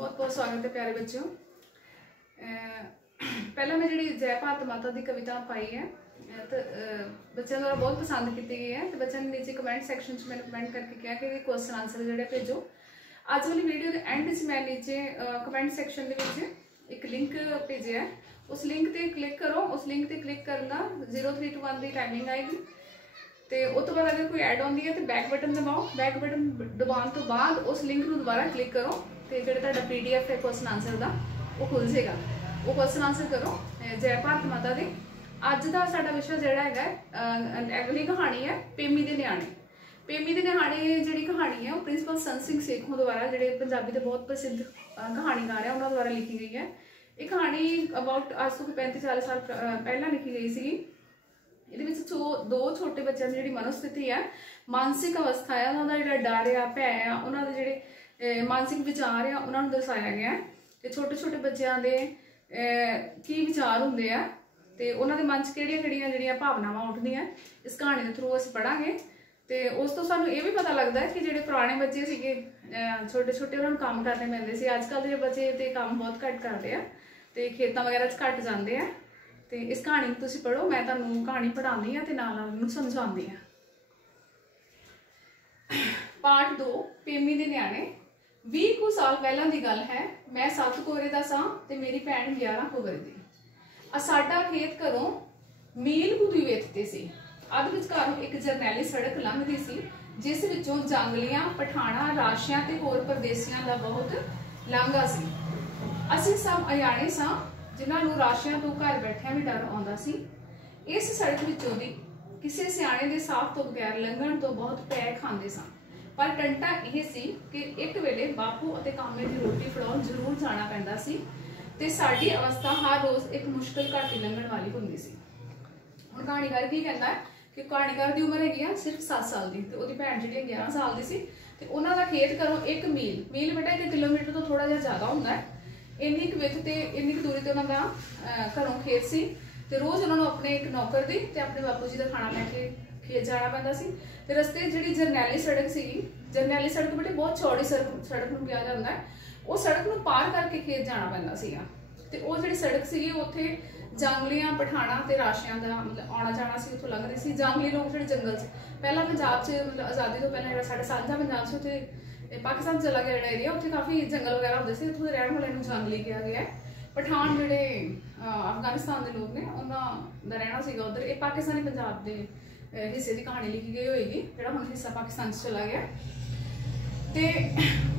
बहुत बहुत स्वागत है प्यारे बच्चों। पहला मैं जी जय भारत माता की कविता पाई है तो बच्चों द्वारा बहुत पसंद की गई है। तो बच्चों ने नीचे कमेंट सैक्शन में मैंने कमेंट करके कहा कि क्वेश्चन आंसर जोड़े भेजो। अज वाली वीडियो के एंड से मैं नीचे कमेंट सैक्शन एक लिंक भेजे है, उस लिंक पर क्लिक करो। उस लिंक पर क्लिक करना 0321 की टाइमिंग आएगी। तो उस तो बाद अगर कोई ऐड आती है तो बैक बटन दबाओ। बैक बटन दबाने तो बाद उस लिंक को दोबारा क्लिक करो तो जो PDF है क्वेश्चन आंसर का वो खुल जाएगा। वो क्वेश्चन आंसर करो। जय भारत माता दी। अज का साडा विषय जोड़ा है अगली कहानी है पेमी दे न्याणे। पेमी दे न्याणे जी कहानी है वो प्रिंसिपल सन सिंह सेखों द्वारा जोड़े पंजाबी के बहुत प्रसिद्ध कहानीकार है उन्होंने द्वारा लिखी गई है। ये कहानी अबाउट आज तो 35-40 साल पहला लिखी गई सी। ये दो छोटे बच्चों की जी मनोस्थिति है, मानसिक अवस्था है, उन्होंने जो डर आ भै आ उन्होंने जोड़े मानसिक विचार आ उन्होंने दर्शाया गया है। तो छोटे छोटे बच्चों के की विचार होंगे आ तो उन्होंने मन च किहड़ियां भावनावां उठदियां इस कहानी के थ्रू असीं पढ़ांगे। तो उस तो सानूं ये भी पता लगता है कि जोड़े पुराने बच्चे सीगे छोटे छोटे उन्होंने काम करने पैंदे सी। अजकल के बच्चे तो काम बहुत घट करते हैं तो खेतों वगैरह घट जाते हैं। तो इस कहानी को तुसीं पढ़ो, मैं तुहानूं कहानी पढ़ाउंदी हां ते नाल समझाउंदी हां। पार्ट 2 पेमी दे न्याणे। 20 कुछ साल पहलां दी गल है। मैं 7 कोरे दा सां ते मेरी भैन 11 कोरे दी। साडा खेत घरों मील कुछ वेथते सी। अध विचकारों एक जरनैली सड़क लंघदी सी जिस विचों जंगलियां पठाणा राशियां ते होर परदेसियां दा बहुत लांघा सी। असीं सब अजाणे सां जिन्होंने राशियां तो घर बैठिया भी डर आता सी। इस सड़क विचों दी किसी सियाणे दे साथ तो बगैर लंघण तो बहुत पै खांदे सन। पर टंटा यह सी कि एक वेले बापू और कामे की रोटी फड़ाउण जरूर जाना पैंदा सी ते साडी अवस्था हर रोज़ एक मुश्किल घाटी लंघण वाली हुंदी सी। हुण कहानीकार की कहंदा है कि कहानीकार की उम्र हैगी सिर्फ 7 साल की ते उहदी भैन जिहड़ी 11 साल की सी। ते उन्हां दा खेत घरों 1 मील बेटा 1 किलोमीटर तो थोड़ा जिहा ज़्यादा हुंदा है। इन्नी क विथ ते इन्नी क दूरी ते उन्हां दा घरों खेत सी ते रोज़ उन्होंने अपने एक नौकर दी ते अपने बापू जी का खाना लैके खेत जाना पैंदा सी। ते रस्ते जिहड़ी जरनैली सड़क सी, जरनैली सड़क बेटे बहुत चौड़ी सड़क नूं कहा जाता है, वो सड़क नूं पार करके खेत जाना पैंदा सीगा। ते वो जिहड़ी सड़क सी उत्थे जंगलियां पठाणा ते राशियां दा मतलब आना जाना सी उत्थों लंघदे सी। जंगली लोग जिहड़े जंगल च पहला पंजाब च मतलब आज़ादी तो पहले जिहड़ा साडा सांझा पंजाब च उत्थे पाकिस्तान चला गया जोड़ा एरिया उत्थे काफ़ी जंगल वगैरह होंदे सी, उत्थों दे रहण वाले नूं जंगली कहा गया है। पठान जिहड़े अफगानिस्तान के लोग ने उन्होंने रहना सीगा उधर। ये पाकिस्तानी पंजाब के हिस्से की कहानी लिखी गई होएगी जिहड़ा हुण हिस्सा पाकिस्तान चला गया। तो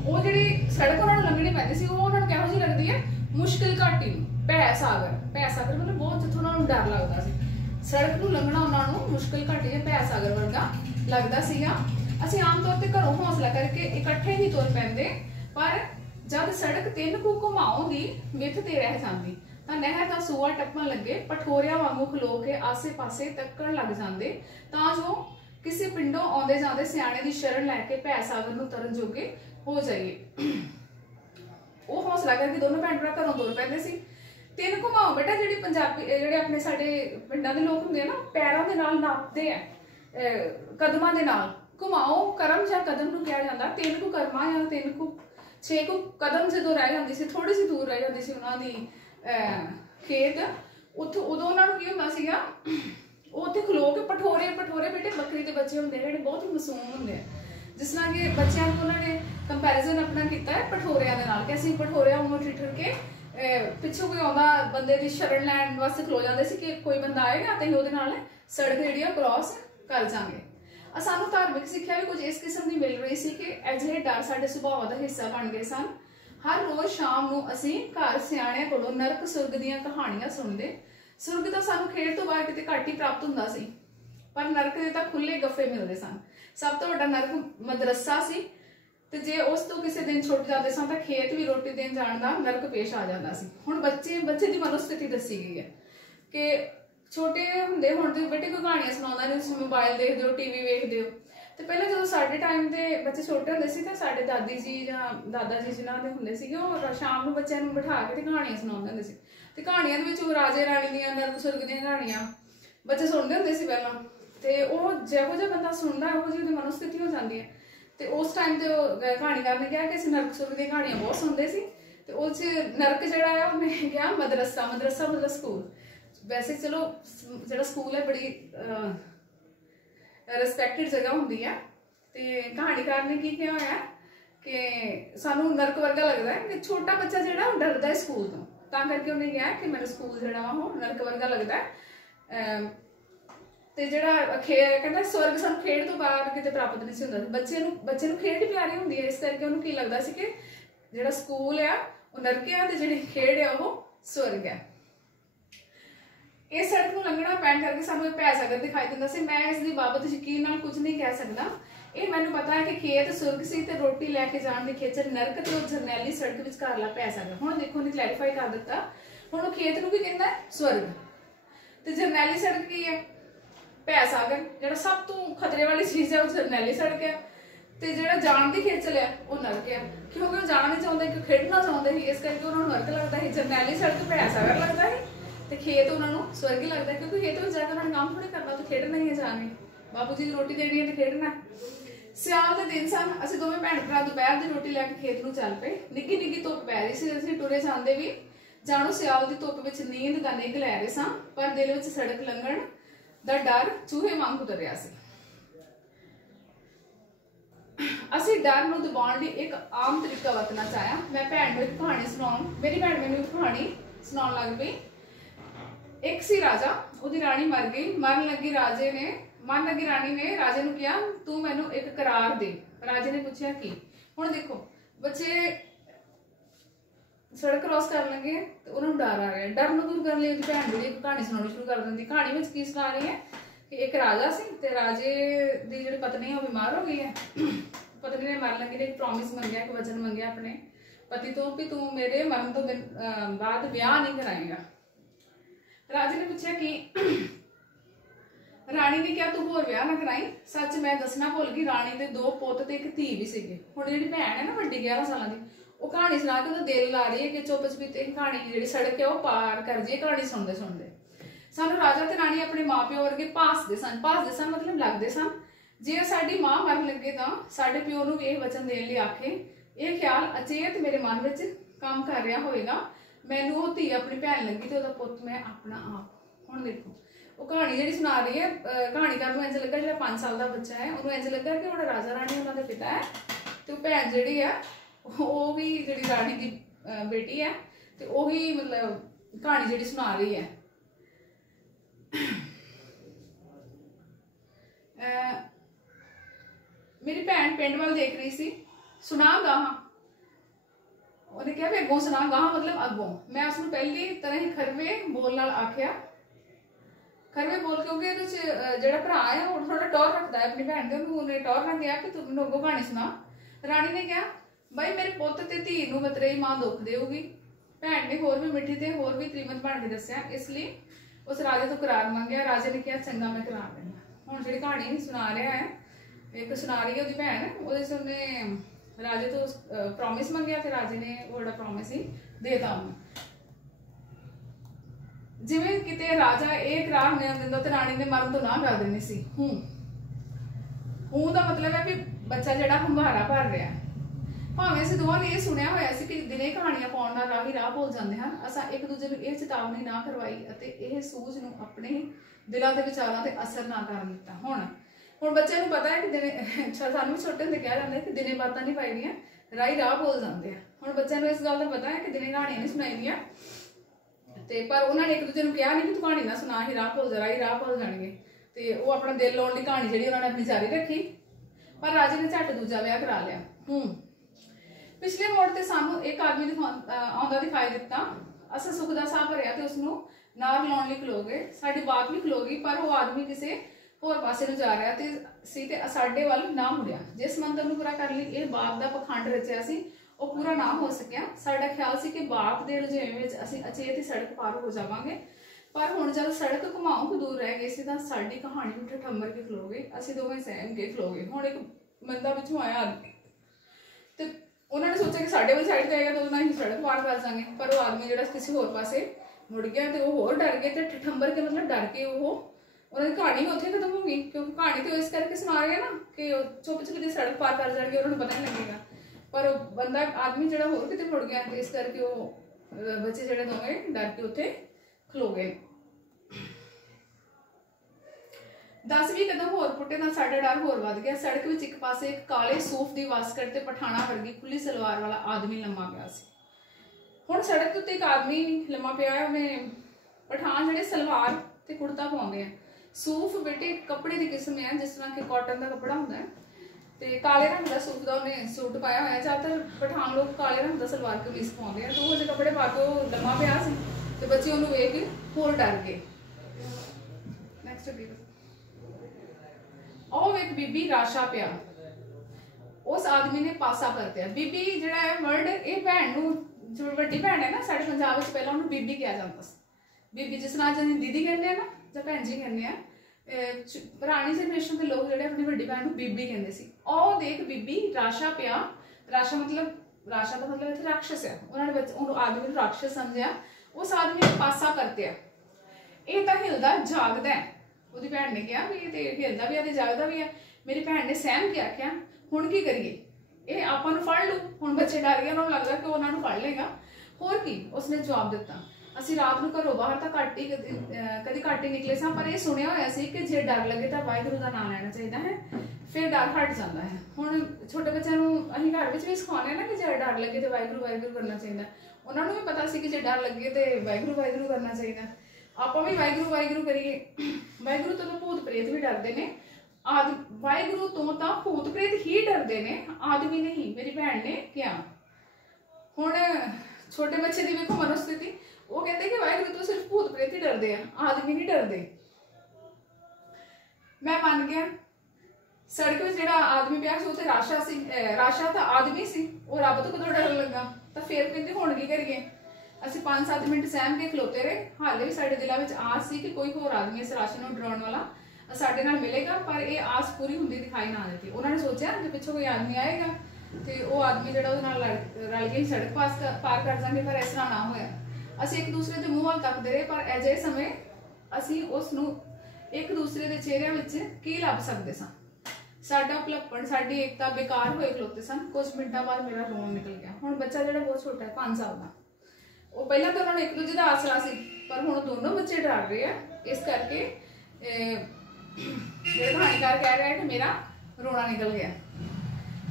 वो जिहड़ी सड़क उन्होंने लंघनी पैंदी सी वो उन्होंने किहो जी लगदी है मुश्किल घाटी भै सागर। भै सागर मतलब बहुत जिथों उन्होंने डर लगदा सी। सड़क नूं लंघना उन्होंने मुश्किल घाटी जिह भै सागर वर्गा लगदा सीगा। असीं आम तौर पर घरों हौसला करके इकट्ठे ही तुर पैंदे, पर जब सड़क 3 कु घुमाओ दी मिथ ते रह जाती तो नहर का सूआ टप्पन लगे पठोरिया वांगू खलो के आसे पासे तक्कण लग जाते तां जो किसी पिंडों आउंदे जांदे सियाणे दी शरण लैके भै सागर नूं तरन जोगे हो जाइए। वो हौसला करके दोनों भैन भरा घरों तुर पैंदे सी। 3 घुमाओ बेटा जिहड़ी पंजाबी जिहड़े अपने साडे पिंडां दे लोक हुंदे ना पैरां दे नाल नापदे आ कदमां दे नाल। घुमाओ करम या कदम नूं कहा जाता। 3 कु करमा या 3 कु 6 कु कदम जो रह जाती सी, थोड़ी सी दूर रह जाती सी उन्हों की खेत उतों उदों उन्होंने की होंदा सीगा उत्थे खलो के पठोरे बेटे बकरी के बच्चे होंगे जिहड़े बहुत ही मासूम होंगे। जिस तरह के बच्चों को उन्होंने कंपैरिजन अपना किया है पठोरिया के नाल कि असीं पठोरिया उमर ठिठर के पिछों कोई आउंदा बंदे की शरण लैण वास्ते खलो जाते सी कि कोई बंदा आएगा तो उहदे नाल सड़क जिहड़ी क्रॉस कर जांगे। सानू धार्मिक सिक्ख्या भी कुछ इस किस्म की मिल रही सी कि अजिहे डर साडे सुभाव का हिस्सा बन गए सन। हर रोज़ शाम नूं असीं घर सियाणियां कोलों नरक सुरग दीयां कहानियां सुणदे। सुरग तां सानू खेड तो बाद किते घट ही प्राप्त हुंदा सी, पर नरक दे तां खुले गफ्फे मिलदे सन। सब तो वड्डा नरक मदरसा सी ते जे उस तो किसी दिन छुट जाते सन तां खेत भी रोटी देण जाण दा नरक पेश आ जांदा सी। हुण बच्चे दी मनोस्थिति दसी गई है कि छोटे होंदे हुण ते बेटे कोई कहानियां सुणाउंदा नहीं, तुसीं मोबाइल देखदे हो टीवी वेखदे हो। तो पहले जो साडे टाइम के बच्चे छोटे होंदे सी तां साडे दादी जी जां दादा जी जिन्हां दे हुंदे सीगे ओह शाम नूं बच्चों नूं बिठा के ते कहानियां सुणाउंदे हुंदे सी। ते कहानियां दे विच राजे राणी दीयां नरक सुरग दीयां कहानियां बच्चे सुणदे हुंदे सी पहलां। ते ओह जिहो जिहा बंदा सुणदा उहो जी ओहदी मनोस्थिति हो जाती है। तो उस टाइम ते कहानीकार ने कहा कि असीं नरक सुरग दीयां कहानियां बहुत सुणदे सी ਤੇ ਉਹ 'ਚ ਨਰਕ ਜਿਹੜਾ ਆ ਉਹਨੇ ਕਿਹਾ ਮਦਰਸਾ, ਮਦਰਸਾ ਮਤਲਬ ਸਕੂਲ। ਵੈਸੇ ਚਲੋ ਜਿਹੜਾ ਸਕੂਲ ਹੈ ਬੜੀ ਰਿਸਪੈਕਟਡ ਜਗ੍ਹਾ ਹੁੰਦੀ ਆ। ਤੇ ਕਹਾਣੀਕਾਰ ਨੇ ਕੀ ਕਿਹਾ ਹੋਇਆ ਕਿ ਸਾਨੂੰ ਨਰਕ ਵਰਗਾ ਲੱਗਦਾ ਹੈ ਕਿ ਛੋਟਾ ਬੱਚਾ ਜਿਹੜਾ ਉਹ ਡਰਦਾ ਹੈ ਸਕੂਲ ਤੋਂ, ਤਾਂ ਕਰਕੇ ਉਹਨੇ ਕਿਹਾ ਕਿ ਮੈਨੂੰ ਸਕੂਲ ਜਿਹੜਾ ਵਾ ਉਹ ਨਰਕ ਵਰਗਾ ਲੱਗਦਾ ਹੈ। ਤੇ ਜਿਹੜਾ ਕਹਿੰਦਾ ਸਵਰਗ ਸਾਨੂੰ ਖੇਡ ਤੋਂ ਬਾਹਰ ਕਿਤੇ ਪ੍ਰਾਪਤ ਨਹੀਂ ਸੀ ਹੁੰਦਾ। ਬੱਚੇ ਨੂੰ ਖੇਡ ਪਿਆਰੀ ਹੁੰਦੀ ਹੈ, ਇਸ ਕਰਕੇ ਉਹਨੂੰ ਕੀ ਲੱਗਦਾ ਸੀ ਕਿ ਜਿਹੜਾ ਸਕੂਲ ਆ ਉਹ ਨਰਕ ਆ ਤੇ ਜਿਹੜੀ ਖੇਡ ਆ ਉਹ ਸਵਰਗ ਆ। ਇਸ ਸੜਕ ਨੂੰ ਲੰਘਣਾ ਪੈਣ ਕਰਕੇ ਸਾਨੂੰ ਇਹ ਭੈ ਸਾਗਰ ਦਿਖਾਈ ਦਿੰਦਾ ਸੀ। ਮੈਂ ਇਸ ਦੀ ਬਾਬਤ ਯਕੀਨ ਨਾਲ ਕੁਝ ਨਹੀਂ ਕਹਿ ਸਕਦਾ। ਇਹ ਮੈਨੂੰ ਪਤਾ ਹੈ ਕਿ ਖੇਤ ਸੁਰਗ ਸੀ ਤੇ ਰੋਟੀ ਲੈ ਕੇ ਜਾਣ ਦੀ ਖੇਚਲ ਨਰਕ ਤੇ ਉਹ ਜਰਨੈਲੀ ਸੜਕ ਵਿਚਕਾਰਲਾ ਭੈ ਸਾਗਰ। ਹੁਣ ਦੇਖੋ ਉਹਨੇ ਕਲੈਰੀਫਾਈ ਕਰ ਦਿੱਤਾ। ਹੁਣ ਉਹ ਖੇਤ ਨੂੰ ਵੀ ਕਹਿੰਦਾ ਸਵਰਗ ਤੇ ਜਰਨੈਲੀ ਸੜਕ ਕੀ ਹੈ? ਭੈ ਸਾਗਰ। ਜਿਹੜਾ ਸਭ ਤੋਂ ਖਤਰੇ ਵਾਲੀ ਚੀਜ਼ ਹੈ ਉਹ ਜਰਨੈਲੀ ਸੜਕ ਹੈ ਤੇ ਜਿਹੜਾ ਜਾਣ ਦੀ ਖੇਚਲ ਹੈ ਉਹ ਨਰਕ ਹੈ। ਕਿਉਂਕਿ ਉਹ ਜਾਣਾ ਨਹੀਂ ਚਾਹੁੰਦੇ, ਕਿ ਖੇਡਣਾ ਚਾਹੁੰਦੇ ਸੀ, ਇਸ ਕਰਕੇ ਉਹਨਾਂ ਨੂੰ ਨਰਕ ਲੱਗਦਾ ਸੀ। ਜਰਨੈਲੀ ਸੜਕ ਭੈ ਸਾਗਰ ਲੱਗਦਾ ਹੈ ਤੇ ਖੇਤ ਉਹਨਾਂ ਨੂੰ ਸਵਰਗ ਹੀ ਲੱਗਦਾ, ਕਿਉਂਕਿ ਖੇਤ ਵਿੱਚ ਜਾ ਕੇ ਉਹਨਾਂ ਨੇ ਕੰਮ ਥੋੜੀ ਕਰਨਾ, ਤਾਂ ਖੇਡਣਾ ਹੀ ਹੈ ਜਾਣੇ। ਬਾਬੂ ਜੀ ਦੀ ਰੋਟੀ ਦੇਣੀ ਹੈ ਤੇ ਖੇਡਣਾ। ਸਿਆਲ ਦੇ ਦਿਨ ਸਨ। ਅਸੀਂ ਦੋਵੇਂ ਭੈਣ ਭਰਾ ਦੁਪਹਿਰ ਦੀ ਰੋਟੀ ਲੈ ਕੇ ਖੇਤ ਨੂੰ ਚੱਲ ਪਏ। ਨਿੱਘੀ ਨਿੱਘੀ ਧੁੱਪ ਪੈ ਰਹੀ ਸੀ। ਅਸੀਂ ਟੁਰੇ ਜਾਂਦੇ ਵੀ ਜਾਣੋ ਸਿਆਲ ਦੀ ਧੁੱਪ ਵਿੱਚ ਨੀਂਦ ਦਾ ਨਿੱਘ ਲੈ ਰਹੇ ਸਾਂ, ਪਰ ਦਿਲ ਵਿੱਚ ਸੜਕ ਲੰਘਣ ਦਾ ਡਰ ਚੂਹੇ ਵਾਂਗ ਉਤਰ ਰਿਹਾ ਸੀ। ਅਸੀਂ ਡਰ ਨੂੰ ਦਬਾਉਣ ਲਈ ਇੱਕ ਆਮ ਤਰੀਕਾ ਵਰਤਣਾ ਚਾਹਿਆ। ਮੈਂ ਭੈਣ ਨੂੰ ਇੱਕ ਕਹਾਣੀ ਸੁਣਾਉਣ, ਮੇਰੀ ਭੈਣ ਮੈਨੂੰ ਇੱਕ ਕਹਾਣੀ ਸੁਣਾਉਣ ਲੱਗ ਪਈ। ਇੱਕ ਸੀ ਰਾਜਾ, ਉਹਦੀ ਰਾਣੀ ਮਰ ਗਈ। ਮਰਨ ਲੱਗੀ ਰਾਣੀ ਨੇ ਰਾਜੇ ਨੂੰ ਕਿਹਾ ਤੂੰ ਮੈਨੂੰ ਇੱਕ ਕਰਾਰ ਦੇ। ਰਾਜੇ ਨੇ ਪੁੱਛਿਆ ਕੀ? ਹੁਣ ਦੇਖੋ ਬੱਚੇ ਸੜਕ ਕ੍ਰੋਸ ਕਰ ਲੰਗੇ ਤੇ ਉਹਨਾਂ ਨੂੰ ਡਰ ਆ ਰਿਹਾ। ਡਰ ਨੂੰ ਦੂਰ ਕਰਨ ਲਈ ਉਹਦੀ ਭੈਣ ਜਿਹੜੀ ਇੱਕ ਕਹਾਣੀ ਸੁਣਾਉਣੀ ਸ਼ੁਰੂ ਕਰ ਦਿੰਦੀ। ਕਹਾਣੀ ਵਿੱਚ ਕੀ ਸੁਣਾ ਰਹੀ ਹੈ ਕਿ ਇੱਕ ਰਾਜਾ ਸੀ ਤੇ ਰਾਜੇ ਦੀ ਜਿਹੜੀ ਪਤਨੀ ਹੈ ਉਹ ਬਿਮਾਰ ਹੋ ਗਈ ਹੈ। ਪਤਨੀ ਨੇ ਮਰਨ ਲੱਗੀ ਨੇ ਇੱਕ ਪ੍ਰੋਮਿਸ ਮੰਗਿਆ, ਇੱਕ ਵਚਨ ਮੰਗਿਆ ਆਪਣੇ ਪਤੀ ਤੋਂ ਕਿ ਤੂੰ ਮੇਰੇ ਮਰਨ ਤੋਂ ਬਾਅਦ ਵਿਆਹ ਨਹੀਂ ਕਰਾਏਗਾ। ਰਾਜੇ ਨੇ ਪੁੱਛਿਆ ਕਿ? ਰਾਣੀ ਨੇ ਕਿਹਾ ਤੂੰ ਹੋਰ ਵਿਆਹ ਨਾ ਕਰਾਈ। ਸੱਚ ਮੈਂ ਦੱਸਣਾ ਭੁੱਲ ਗਈ, ਰਾਣੀ ਦੇ 2 ਪੁੱਤ ਤੇ ਇੱਕ ਧੀ ਵੀ ਸੀਗੇ। ਹੁਣ ਜਿਹੜੀ ਭੈਣ ਹੈ ਨਾ ਵੱਡੀ 11 ਸਾਲਾਂ ਦੀ, ਉਹ ਕਹਾਣੀ ਸੁਣਾ ਕੇ ਉਹਦਾ ਦਿਲ ਲਾ ਰਹੀ ਹੈ ਕਿ ਚੁੱਪ ਚਪੀਤੇ ਕਹਾਣੀ ਜਿਹੜੀ ਸੜਕ ਹੈ ਉਹ ਪਾਰ ਕਰ ਜਾਈਏ। ਕਹਾਣੀ ਸੁਣਦੇ ਸੁਣਦੇ ਸਾਨੂੰ ਰਾਜਾ ਤੇ ਰਾਣੀ ਆਪਣੇ ਮਾਪਿਓ ਵਰਗੇ ਭਾਸਦੇ ਸਨ ਮਤਲਬ ਲੱਗਦੇ ਸਨ। ਜੇ ਸਾਡੀ ਮਾਂ ਮਰਨ ਲੱਗੇ ਤਾਂ ਸਾਡੇ ਪਿਓ ਨੂੰ ਇਹ ਵਚਨ ਦੇਣ ਲਈ ਆਖੇ। ਇਹ ਖਿਆਲ ਅਚੇਤ ਮੇਰੇ ਮਨ ਵਿੱਚ ਕੰਮ ਕਰ ਰਿਹਾ ਹੋਵੇਗਾ। ਮੈਨੂੰ ਉਹ ਧੀ ਆਪਣੀ ਭੈਣ ਲੱਗੀ ਤੇ ਉਹਦਾ ਪੁੱਤ ਮੈਂ ਆਪਣਾ ਆਪ। ਹੁਣ ਦੇਖੋ ਉਹ ਕਹਾਣੀ ਜਿਹੜੀ ਸੁਣਾ ਰਹੀ ਹੈ, ਕਹਾਣੀਕਾਰ ਨੂੰ ਇੰਜ ਲੱਗਾ ਜਿਹੜਾ 5 ਸਾਲ ਦਾ ਬੱਚਾ ਹੈ ਉਹਨੂੰ ਇੰਜ ਲੱਗਾ ਕਿ ਉਹ ਰਾਜਾ ਰਾਣੀ ਉਹਨਾਂ ਦੇ ਪਿਤਾ ਹੈ ਤੇ ਉਹ ਭੈਣ ਜਿਹੜੀ ਆ ਉਹ ਵੀ ਜਿਹੜੀ ਰਾਣੀ ਦੀ ਬੇਟੀ ਹੈ ਤੇ ਉਹੀ ਮਤਲਬ ਕਹਾਣੀ ਜਿਹੜੀ ਸੁਣਾ ਰਹੀ ਹੈ। ਮੇਰੀ ਭੈਣ ਪਿੰਡ ਵੱਲ ਦੇਖ ਰਹੀ ਸੀ। ਸੁਣਾ ਗਾਹਾਂ, ਉਹਨੇ ਕਿਹਾ ਵੀ ਅੱਗੋਂ ਸੁਣਾ। ਗਾਹਾਂ ਮਤਲਬ ਅੱਗੋਂ। ਮੈਂ ਉਸਨੂੰ ਪਹਿਲੀ ਤਰ੍ਹਾਂ ਹੀ ਖਰਵੇ ਬੋਲ ਨਾਲ ਆਖਿਆ। ਖਰਵੇ ਬੋਲ ਕਿਉਂਕਿ ਇਹਦੇ ਚ ਜਿਹੜਾ ਭਰਾ ਹੈ ਉਹ ਥੋੜਾ ਟੌਰ ਰੱਖਦਾ ਹੈ ਆਪਣੀ ਭੈਣ ਦੇ, ਉਹਨੇ ਟੌਰ ਨਾਲ ਕਿਹਾ ਕਿ ਤੂੰ ਮੈਨੂੰ ਅੱਗੋਂ ਕਹਾਣੀ ਸੁਣਾ। ਰਾਣੀ ਨੇ ਕਿਹਾ ਬਈ ਮੇਰੇ ਪੁੱਤ ਤੇ ਧੀ ਨੂੰ ਮਤਰੇਈ ਮਾਂ ਦੁੱਖ ਦੇਊਗੀ। ਭੈਣ ਨੇ ਹੋਰ ਵੀ ਮਿੱਠੀ ਤੇ ਹੋਰ ਵੀ ਤ੍ਰੀਮਤ ਬਣ ਕੇ ਦੱਸਿਆ, ਇਸ ਲਈ ਉਸ ਰਾਜੇ ਤੋਂ ਕਰਾਰ ਮੰਗਿਆ। ਰਾਜੇ ਨੇ ਕਿਹਾ ਚੰਗਾ ਮੈਂ ਕਰਾ ਦਿੰਦਾ। ਹੁਣ ਜਿਹੜੀ ਕਹਾਣੀ ਸੁਣਾ ਰਿਹਾ ਹੈ, ਇੱਕ ਸੁਣਾ ਰਹੀ ਹੈ ਉਹਦੀ ਭੈਣ, ਉਹਦੇ ਚ ਉਹਨੇ ਰਾਜੇ ਤੋਂ ਪ੍ਰੋਮਿਸ ਮੰਗਿਆ ਤੇ ਰਾਜੇ ਨੇ ਉਹ ਜਿਹੜਾ ਪ੍ਰੋਮਿਸ ਸੀ ਦੇਤਾ ਉਹਨੂੰ। ਜਿਵੇਂ ਕਿਤੇ ਰਾਜਾ ਇਹ ਕਰਾਰ ਨਹੀਂ ਦਿੰਦਾ ਤੇ ਰਾਣੀ ਨੇ ਮਰਨ ਤੋਂ ਨਾ ਕਰ ਦੇਣੀ ਸੀ। ਹੂੰ ਦਾ ਮਤਲਬ ਹੈ ਵੀ ਬੱਚਾ ਜਿਹੜਾ ਹੰਭਾਰਾ ਭਰ ਰਿਹਾ। ਭਾਵੇਂ ਅਸੀਂ ਦੋਵਾਂ ਨੇ ਇਹ ਸੁਣਿਆ ਹੋਇਆ ਸੀ ਕਿ ਦਿਨੇ ਕਹਾਣੀਆਂ ਪਾਉਣ ਨਾਲ ਰਾਹ ਭੁੱਲ ਜਾਂਦੇ ਹਨ। ਅਸਾਂ ਇੱਕ ਦੂਜੇ ਨੂੰ ਇਹ ਚੇਤਾਵਨੀ ਨਾ ਕਰਵਾਈ ਅਤੇ ਇਹ ਸੂਝ ਨੂੰ ਆਪਣੇ ਦਿਲਾਂ ਦੇ ਵਿਚਾਰਾਂ ਤੇ ਅਸਰ ਨਾ ਕਰਨ ਦਿੱਤਾ। ਹੁਣ ਬੱਚਿਆਂ ਨੂੰ ਪਤਾ ਹੈ ਕਿ ਦਿਨੇ, ਸਾਨੂੰ ਛੋਟੇ ਹੁੰਦੇ ਕਿਹਾ ਜਾਂਦਾ ਕਿ ਦਿਨੇ ਬਾਤਾਂ ਨਹੀਂ ਪਾਈਦੀਆਂ, ਰਾਹ ਭੁੱਲ ਜਾਂਦੇ ਆ। ਹੁਣ ਬੱਚਿਆਂ ਨੂੰ ਇਸ ਗੱਲ ਦਾ ਪਤਾ ਹੈ ਕਿ ਦਿਨੇ ਕਹਾਣੀਆਂ ਨਹੀਂ ਸੁਣਾਈਦੀਆਂ ਤੇ ਪਰ ਉਹਨਾਂ ਨੇ ਇੱਕ ਦੂਜੇ ਨੂੰ ਕਿਹਾ ਨਹੀਂ ਕਿ ਤੂੰ ਕਹਾਣੀ ਨਾ ਸੁਣਾ, ਹੀ ਰਾਹ ਭੁੱਲ ਜਾਣਗੇ। ਤੇ ਉਹ ਆਪਣਾ ਦਿਲ ਲਾਉਣ ਦੀ ਕਹਾਣੀ ਜਿਹੜੀ ਉਹਨਾਂ ਨੇ ਆਪਣੀ ਜਾਰੀ ਰੱਖੀ। ਪਰ ਰਾਜੇ ਨੇ ਝੱਟ ਦੂਜਾ ਵਿਆਹ ਕਰਾ ਲਿਆ। ਪਿਛਲੇ ਮੋੜ ਤੇ ਸਾਨੂੰ ਇੱਕ ਆਦਮੀ ਆਉਂਦਾ ਦਿਖਾਈ ਦਿੱਤਾ। ਅਸਾਂ ਸੁੱਖ ਦਾ ਸਾਹ ਭਰਿਆ ਤੇ ਉਸਨੂੰ ਨਾਰ ਲਾਉਣ ਲਈ ਖਲੋ ਗਏ। ਸਾਡੀ ਬਾਤ ਵੀ ਖਲੋ ਗਈ, ਪਰ ਉਹ ਆਦਮੀ ਕਿਸੇ ਹੋਰ ਪਾਸੇ ਨੂੰ ਜਾ ਰਿਹਾ ਤੇ ਸਾਡੇ ਵੱਲ ਨਾ ਮੁੜਿਆ। ਜਿਸ ਮੰਤਰ ਨੂੰ ਪੂਰਾ ਕਰਨ ਲਈ ਇਹ ਬਾਤ ਦਾ ਪਖੰਡ ਰਚਿਆ ਸੀ ਉਹ ਪੂਰਾ ਨਾ ਹੋ ਸਕਿਆ। ਸਾਡਾ ਖਿਆਲ ਸੀ ਕਿ ਬਾਤ ਦੇ ਰੁਝੇਵੇਂ ਵਿੱਚ ਅਸੀਂ ਅਚੇਤ ਹੀ ਸੜਕ ਪਾਰ ਹੋ ਜਾਵਾਂਗੇ, ਪਰ ਹੁਣ ਜਦ ਸੜਕ ਘੁਮਾਉਂ ਕੁ ਦੂਰ ਰਹਿ ਗਈ ਸੀ ਤਾਂ ਸਾਡੀ ਕਹਾਣੀ ਨੂੰ ਠਠੰਬਰ ਕੇ ਖਲੋ ਗਈ। ਅਸੀਂ ਦੋਵੇਂ ਸਹਿਮ ਕੇ ਖਲੋ ਗਏ। ਹੁਣ ਇੱਕ ਬੰਦਾ ਵਿੱਚੋਂ ਆਇਆ ਆਦਮੀ ਤੇ ਉਹਨਾਂ ਨੇ ਸੋਚਿਆ ਕਿ ਸਾਡੇ ਵਾਲੀ ਸਾਈਡ ਤੇ ਆਏਗਾ ਤਾਂ ਉਹਨਾਂ ਹੀ ਸੜਕ ਪਾਰ ਕਰ ਜਾਵਾਂਗੇ, ਪਰ ਉਹ ਆਦਮੀ ਜਿਹੜਾ ਕਿਸੇ ਹੋਰ ਪਾਸੇ ਮੁੜ ਗਿਆ ਤੇ ਉਹ ਹੋਰ ਡਰ ਗਏ ਤੇ ਠਠੰਬਰ ਕੇ ਮਤਲਬ ਡਰ ਕੇ ਉਹਨਾਂ ਦੀ ਕਹਾਣੀ ਉੱਥੇ ਖਤਮ ਹੋ ਗਈ। ਕਿਉਂਕਿ ਕਹਾਣੀ ਤੇ ਉਹ ਇਸ ਕਰਕੇ ਸੁਣਾ ਰਹੇ ਨਾ ਕਿ ਚੁੱਪ ਚੁੱਪ ਦੀ ਸੜਕ ਪਾਰ ਕਰ ਜਾਣਗੇ, ਉਹਨਾਂ ਨੂੰ ਪਤਾ ਨਹੀਂ ਲੱਗੇਗਾ। पर बंदा आदमी जो होर किते मुड़ गया, तो इस करके वो बच्चे जोड़े दोवें डर के उत्थे खलो गए। 10-20 कदम होर पुट्टे तां साडा डर होर वध गया। सड़क विच एक पासे एक काले सूफ दी वास्कट ते पठाणा वर्गी खुली सलवार वाला आदमी लम्मा पिया सी। हुण सड़क उत्ते एक आदमी लम्मा पिया है, उहने पठान जिहड़े सलवार ते कुर्ता पाउंदे हैं। सूफ बेटे कपड़े की किस्म है, जिस तरह कि कॉटन का कपड़ा होंदा है, ते काले रंग का सूफ का उन्हें सूट पाया हुआ है। ज़्यादातर पठान लोग काले रंग का सलवार कमीज पाते हैं, तो वो जो कपड़े पा के वो लम्मा पिया सी ते बच्चे उन्होंने वेख के होर डर गए। नैक्सट और एक बीबी राशा पिया, उस आदमी ने पासा परतिया। बीबी जिहड़ा है वर्ड ये भैन नूं, जो वड्डी भैन है ना साडे पंजाब विच पहलां उहनूं बीबी कहा जांदा सी। बीबी जिस तरह अज दीदी कहंदे आ ना जां भैन जी कहंदे आ, पुरानी जनरेशन के लोग जिहड़े अपनी वड्डी भैन नूं बीबी कहंदे सी। ओ देख बीबी राशा पिया, राशा मतलब राशा का मतलब इत्थे राक्षस है, उन्होंने बच्चे उन्होंने आदमी नूं राक्षस समझिया। उस आदमी ने पासा परतिया, ये तां हिलदा जागदा है। ਉਹਦੀ भैन ने कहा भी ये तो हिलदा भी है ते जागदा भी है। मेरी भैन ने सहम के आख्या हुण की करिए, ये आपां नूं फड़ लू। हुण बच्चे डर गए, उन्होंने लगदा कि उन्हां नूं फड़ लेगा, होर की। उसने जवाब दिता, असीं रात नूं घरों बाहर तां घट ही कदी घट ही निकले सां, पर यह सुनिया होया सी कि जे डर लगे तां वाहिगुरू दा नाम लैना चाहिदा है, फिर डर हट जाता है। हुण छोटे बच्चों नूं असीं घर विच भी सिखाउने ना कि जे डर लगे तो वाहिगुरू वाहिगुरू करना चाहिदा। उन्हां नूं भी पता सी कि जे डर लगे तो वाहिगुरू वाहिगुरू करना चाहिदा। आपां भी वाहिगुरू वाहिगुरू करिए। वाहिगुरू तो भूत प्रेत भी डरते ने, वाहिगुरू तो तां भूत प्रेत ही डरते ने, आदमी नहीं। मेरी भैन ने कहा। हुण छोटे बच्चे की वेखो मनोस्थिति, वो कहते कि वाहिगुरू तो सिर्फ भूत प्रेत ही डरते हैं, आदमी नहीं डरते। मैं मान गया। सड़क में जो आदमी पिया सी उत्ते राशा सी, राशा तो आदमी सी, वो रब तो कदों डर लगा। तो फिर कहते हुण की करिए। असीं 5-7 मिनट सहम के खलोते रहे। हाले भी साडे दिलों में आस सी कि कोई होर आदमी इस राशि नूं डराउण वाला साडे नाल मिलेगा, पर यह आस पूरी हुंदी दिखाई ना देती। उन्होंने सोचा कि पिछों कोई आदमी आएगा तो वह आदमी जिहड़ा उहदे नाल रल के सड़क पार कर जांगे, पर इस तरह ना होया। असीं एक दूसरे के मूँह वाल तकदे रहे, पर अजे समय असीं उस नूं एक दूसरे के चेहरिਆਂ विच की लभ सकदे सां। साडा भुलप्पण साडी एकता बेकार होए खलोते सन। कुछ मिनटां बाद मेरा रोन निकल गया। हुण बच्चा जिहड़ा बहुत छोटा है, 5 साल का, वो पहला तो उन्होंने एक दूजे का आसरा सी, पर हुण दोनों बच्चे डर रहे हैं। इस करके मेरे कहानीकार कह रहा है कि मेरा रोना निकल गया।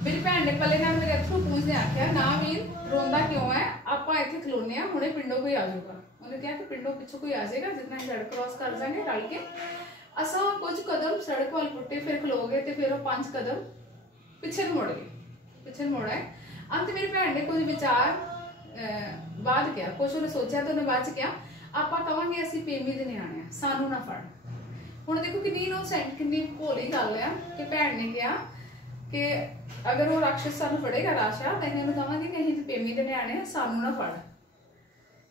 मेरी भैन ने पले नाल मेरे अथरू पूछदे आख्या, ना वीर रोंदा क्यों है, आपां इत्थे खलोने आ, हुणे पिंडों कोई आ जाऊगा। उन्हें कहा कि पिंडों पिछों कोई आ जाएगा, जितना सड़क क्रॉस कर जाएंगे रल के। असां कुछ कदम सड़क वाल पुट्टे, फिर खलो गए, तो फिर वो 5 कदम पिछे मुड़ गए, पिछे मुड़ आए। अंत मेरी भैन ने कुछ विचार बाद क्या, कुछ उन्हें सोचा तो उन्हें बाद च क्या, आपां कहांगे असीं पेमी दे न्याणे आ, सानू ना फड़। हुण देखो कितनी इनोसेंट कितनी भोली गल है कि भैन ने कहा कि अगर वो राक्षस सानू फड़ेगा राशा, तो असीं उन्हें कहांगे कि असीं पेमी दे न्याणे आ, सानू ना फड़।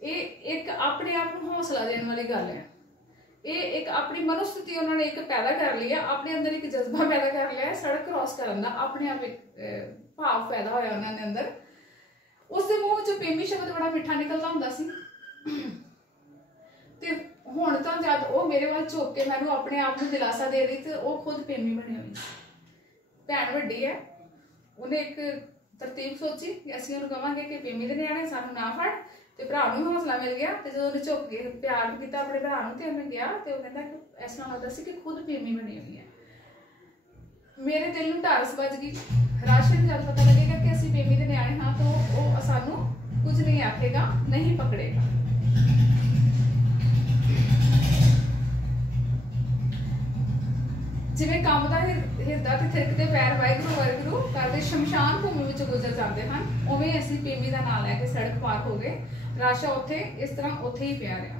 ये एक अपने आप को हौसला देने वाली गल है। ये एक अपनी मनोस्थिति उन्होंने एक पैदा कर ली है, अपने अंदर एक जज्बा पैदा कर लिया है सड़क क्रॉस करने का, अपने आप एक भाव पैदा होया उन्होंने अंदर। उसके मूँह चो पेमी शब्द बड़ा मिठा निकलता हुंदा सी। ते हुण तां जद वो मेरे वाल झुक के मैनूं अपने आप को दिलासा दे रही, तो वो खुद पेमी बनी हुई। भैन वड्डी है, उन्हें एक तरतीब सोची कि असीं उहनूं कहांगे कि पेमी दे न्याणे सानूं ना फड़, ते भरा नूं हौसला मिल गया। तो जो उन्हें झुक के प्यार किया अपने भरा नूं, ते उन्हें गया तो वह कहता कि इस तरह लगता सी कि खुद पेमी बनी हुई है। मेरे दिल नूं ढारस बज गई। राशन जब पता लगेगा कि असीं पेमी दे न्याणे हाँ, तो वो सानूं कुछ नहीं आखेगा, नहीं पकड़ेगा। जिवें कंबदा हिरदा ते थिरकदे पैर वाहिगुरू वाहिगुरू करदे शमशान भूमि विच गुजर जाते हैं, उवें असीं पेमी दा नाम लैके सड़क पार हो गए। राशा उत्थे इस तरह उत्थे ही पिया रहा।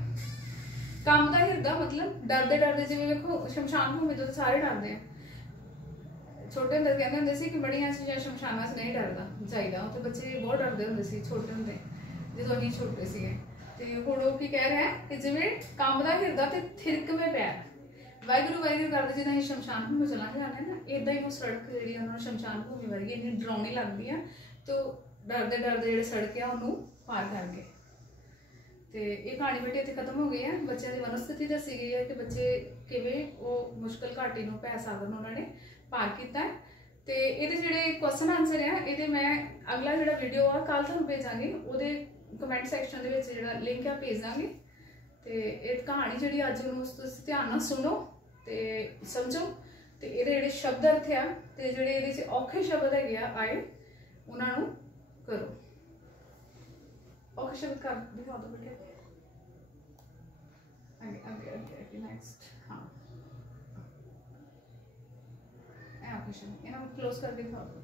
कंबदा हिरदा मतलब डरदे डरदे, जिवें वेखो शमशान भूमि तो सारे डरदे हैं। छोटे होंदे कहंदे हुंदे सी कि बड़ियां चीज़ां शमशानां च नहीं डरदा जाईदा, उत्थे बच्चे बहुत डरदे हुंदे सी छोटे हुंदे, जदों असीं छोटे सीगे। ते हुण ओह की कह रहा है कि जिवें कंबदा हिरदा ते थिरकवे पैर वाहिगुरू वाहिगुरू करते जिदा असीं शमशान भूमि चला जाने ना, इदां ही वो सड़क जी उन्होंने शमशान भूमि वर्गी इन्नी डरावनी लगती है। तो डरते डरते जो सड़क है उन्होंने पार कर गए। तो ये कहानी बेटे इतने खत्म हो गई है। बच्चों की मनोस्थिति दसी गई है कि बच्चे किवें वो मुश्किल घाटी नूं भै सागर उन्होंने पार किया है। ਤੇ ਇਹਦੇ ਜਿਹੜੇ ਕੁਐਸਚਨ ਆਨਸਰ ਆ ਇਹਦੇ ਮੈਂ ਅਗਲਾ ਜਿਹੜਾ ਵੀਡੀਓ ਆ ਕੱਲ ਤੁਹਾਨੂੰ ਭੇਜਾਂਗੀ, ਉਹਦੇ ਕਮੈਂਟ ਸੈਕਸ਼ਨ ਦੇ ਵਿੱਚ ਜਿਹੜਾ ਲਿੰਕ ਆ ਭੇਜ ਦਾਂਗੇ। ਤੇ ਇਹ ਕਹਾਣੀ ਜਿਹੜੀ ਅੱਜ ਨੂੰ ਤੁਸੀਂ ਧਿਆਨ ਨਾਲ ਸੁਣੋ ਤੇ ਸਮਝੋ, ਤੇ ਇਹਦੇ ਜਿਹੜੇ ਸ਼ਬਦ ਅਰਥ ਆ ਤੇ ਜਿਹੜੇ ਇਹਦੇ 'ਚ ਔਖੇ ਸ਼ਬਦ ਹੈਗੇ ਆ ਆਏ ਉਹਨਾਂ ਨੂੰ ਕਰੋ। ਔਖੇ ਸ਼ਬਦ ਕਰ ਦਿਖਾ ਦਿਓ ਬੇਟੇ। ਅੱਗੇ ਨੈਕਸਟ। हाँ ऑप्शन क्लोज करके दिखा दो।